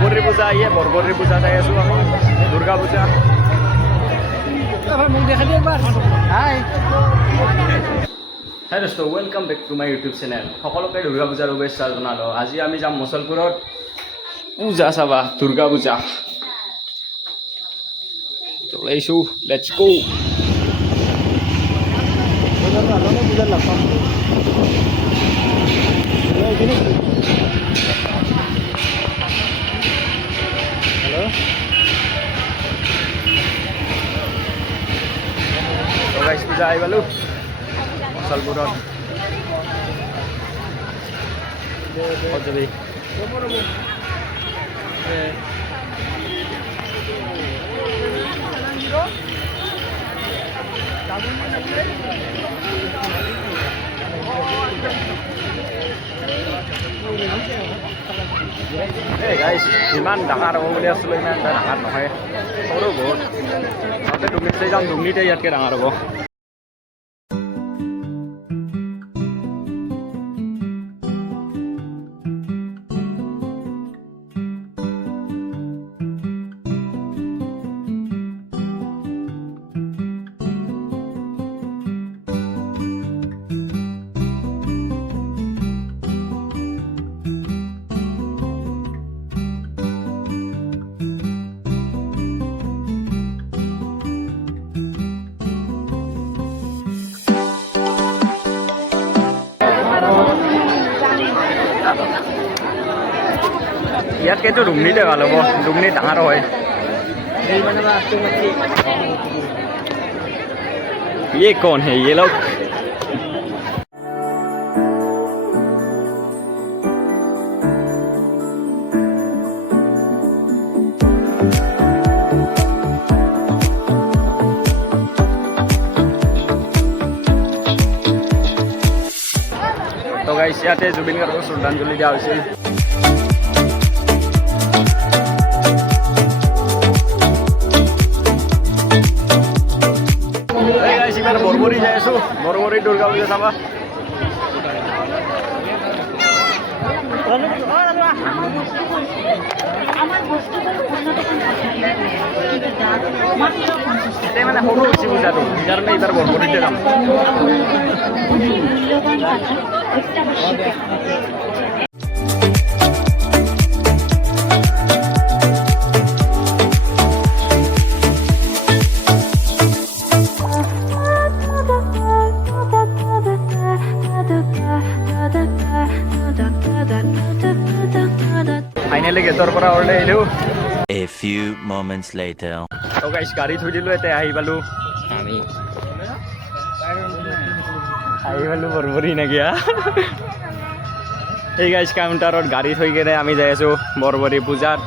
বৰবৰী পূজা আহিয়ে বৰবৰী পূজা চাই আছোঁ আমি দুৰ্গা পূজা মোক দেখা দিয়ে একবাৰ হাই হাই দোস্ত welcome back to my YouTube channel সকলোকে দুৰ্গা পূজাৰ শুভেচ্ছা জনালোঁ আজি আমি যাম মুছলপুৰত পূজা চাবা দুৰ্গা পূজা ওলাইছোঁ লেটছ গো পূজাৰ লাভ পাম হেল্ল' গাইছ পূজা আহি পালোঁ মুছলপুৰত ক'ত যাবি এই গাইছ ইমান ডাঙৰ হ'ব বুলি আছিলোঁ ইমান এটা ডাঙৰ নহয় সৰু বহুত তাতে দুৰ্নীতি যাম দুৰ্নীতি ইয়াতকৈ ডাঙৰ হ'ব ইয়াতকেতো দুৰ্নীতি ভাল হ'ব দুৰ্নীতি ডাঙৰ হয় ये कौन है ये लोग तो गाइस ইয়াতে জুবিন গাৰ্গক শ্ৰদ্ধাঞ্জলি দিয়া হৈছিল বৰবৰী যাই আছোঁ বৰবৰী দুৰ্গা পূজা চাবা এতিয়া মানে সৰু হৈছে পূজাটো সেইকাৰণে এইবাৰ বৰবৰীতে যাম ফাইনেলি গেটৰ পৰা ওলাই আহিলোঁ A few moments later. তো গাইছ গাড়ী থৈ দিলোঁ এতিয়া আহি পালোঁ আমি আহি পালোঁ বৰবৰী নাগিয়া এই গাইছ কাউণ্টাৰত গাড়ী থৈ কেনে আমি যাই আছোঁ বৰবৰী পূজাত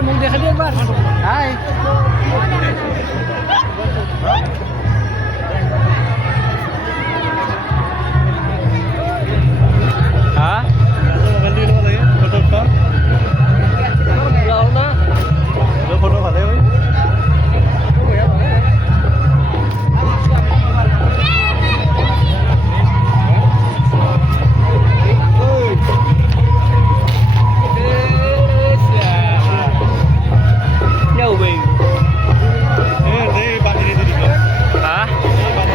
মুখ দেখা দিই একবার হাই হ্যাঁ ফটো ভালে হয় হ্যাঁ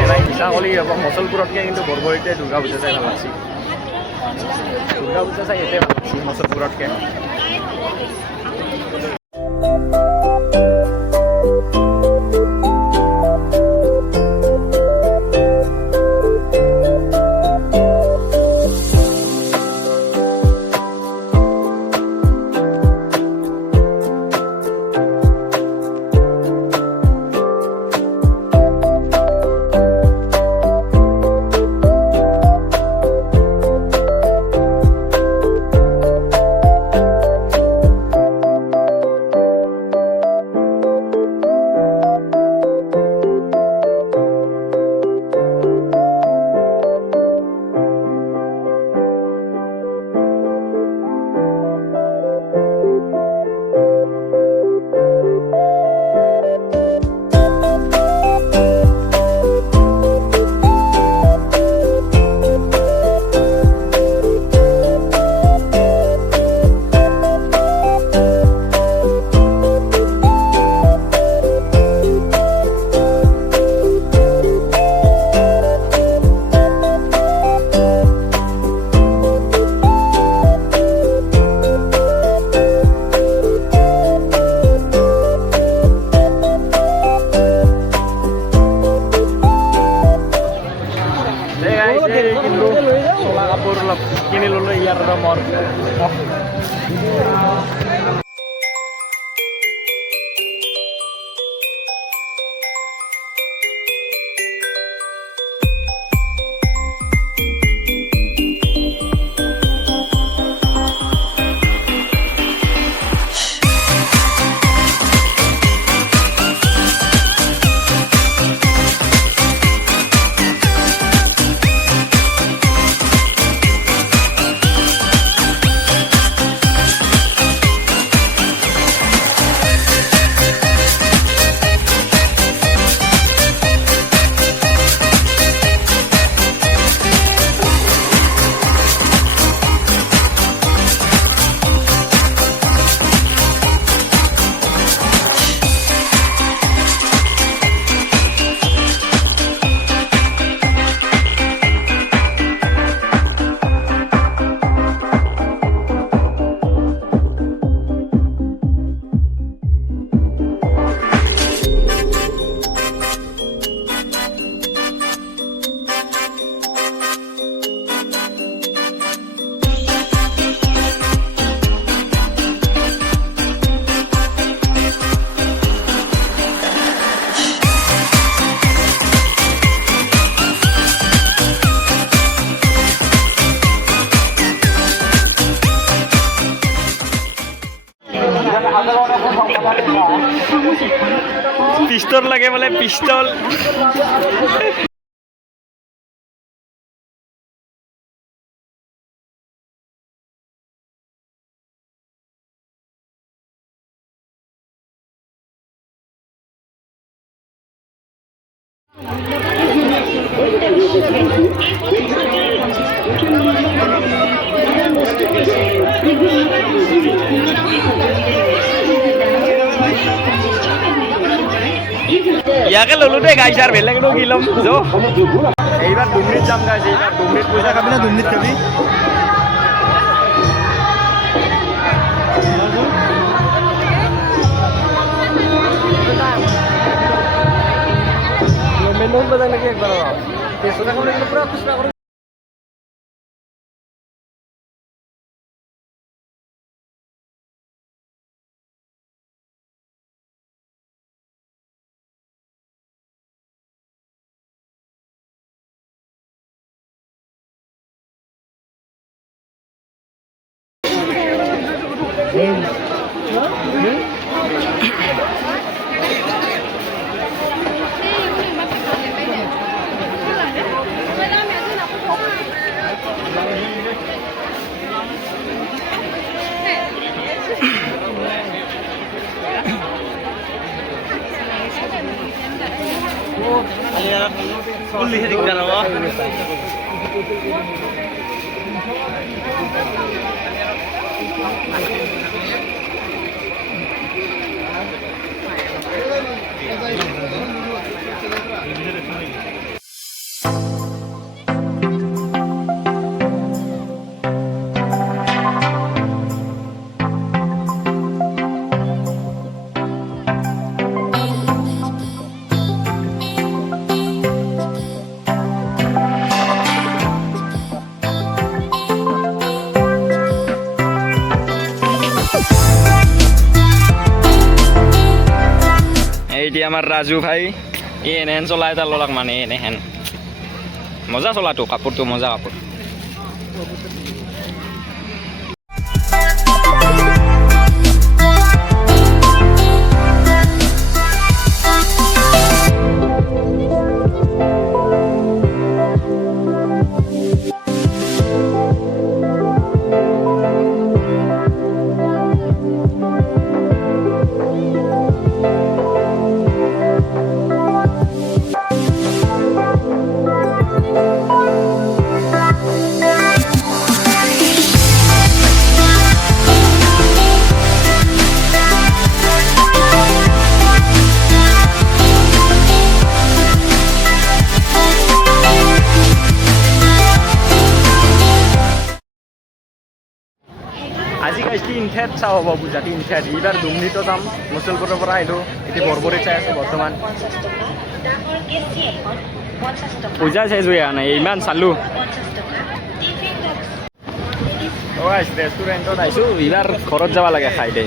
এলাই মিছা কলি হ'ব মচলপুৰতকৈ কিন্তু বৰবৰীতে দুৰ্গা পূজা চাই ভাল লাগছি দুৰ্গা পূজা চাই ইয়াতে ভাল লাগছি মচলপুৰতকৈ কিন্তু চোলা কাপোৰ অলপ কিনি ল'লোঁ ইয়াৰ পৰা মোৰ পিষ্টল লাগে বোলে পিষ্টল ইয়াকে ললো দে গাইছ আর বেলেগ নো গিলম যো এইবার ডুমরিত যাম গাইছ এইবার ডুমরিত পয়সা খাবি না ডুমরিত খাবি মেনু বাজার নাকি একবার পেছনে খাবলে পুরো খুচরা করে Kuliah di dalam apa? এইটি আমার রাজু ভাই ই এনেহেন চলাই এটা ললাক মানে এনেহেন মজা চলাটো কাপোৰটো মজা কাপোৰ আজি গাইজ তিনিঠাইত চাওঁ হ'ব পূজা তিনিঠাইত এইবাৰ দুমনিতো যাম মুছলপুৰৰ পৰা আহিলোঁ এতিয়া বৰবৰীত চাই আছোঁ বৰ্তমান পূজা চাই যোৱা নাই ইমান চালোঁ গাইজ ৰেষ্টুৰেণ্টত আহিছোঁ এইবাৰ ঘৰত যাব লাগে খাই দে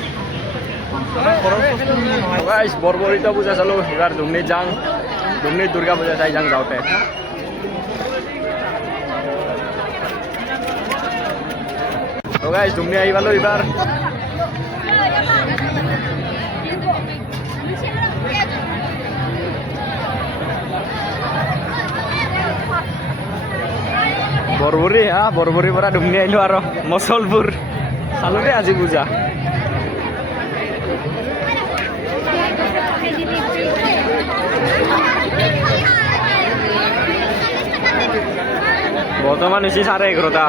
গাইজ বৰবৰীতো পূজা চালোঁ এইবাৰ দুমনিত যাওঁ দুমনিত দুৰ্গা পূজা চাই যাওঁ যাওঁতে তো গাইজ তুমি আহি পালো এইবাৰ বৰবৰী বৰবৰীৰ পৰা দুমনি আহিলোঁ আৰু মচলপুৰ চালোঁ দেই আজি পূজা বৰ্তমান হৈছে 11:30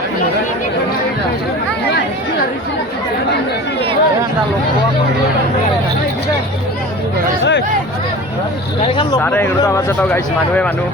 11:30 বজাত গাইছ মানুহে মানুহ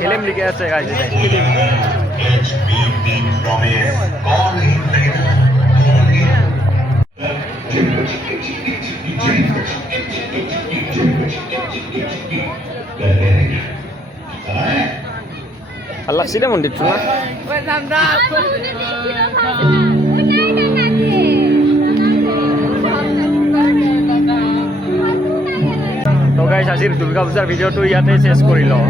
film লিখে আছে গাইজ ভাল লাগছে দে মন্দিৰটো না তো গাইজ আজিৰ দুৰ্গা পূজাৰ ভিডিঅ'টো ইয়াতে শেষ কৰি লওঁ